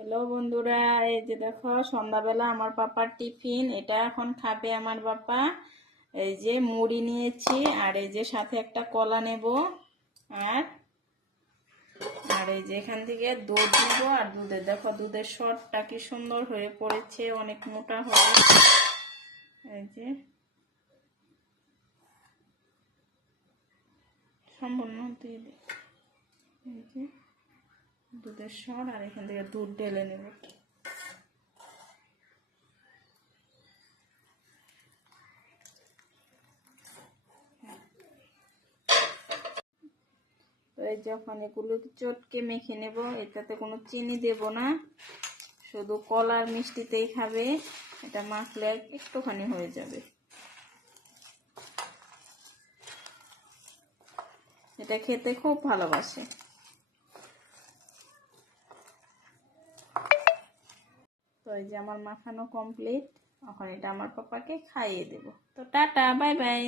Hello বন্ধুরা, এই যে দেখো সন্ধ্যাবেলা আমার পাপার টিফিন। এটা এখন খাবে আমার বাবা। এই যে মুড়ি নিয়েছি, আর এই যে সাথে একটা কলা নেব, আর আর এই যে এখান থেকে দুধ নেব। আর দুধের দেখো, দুধের সরটা কি সুন্দর হয়ে পড়েছে, অনেক মোটা হয়ে। এই যে সম্পূর্ণ দিয়ে দিই। এই যে দুধের সর, আর এখান থেকে দুধ ঢেলে নেব। তো এই যখন এগুলো চটকে মেখে নেব, এটাতে কোনো চিনি দেব না, শুধু কলার মিষ্টিতেই খাবে। এটা মাখলে একটুখানি হয়ে যাবে। এটা খেতে খুব ভালোবাসে। তো এই যে আমার মাখানো কমপ্লিট। এখন এটা আমার পাপাকে খাইয়ে দেব। তো টাটা, বাই বাই।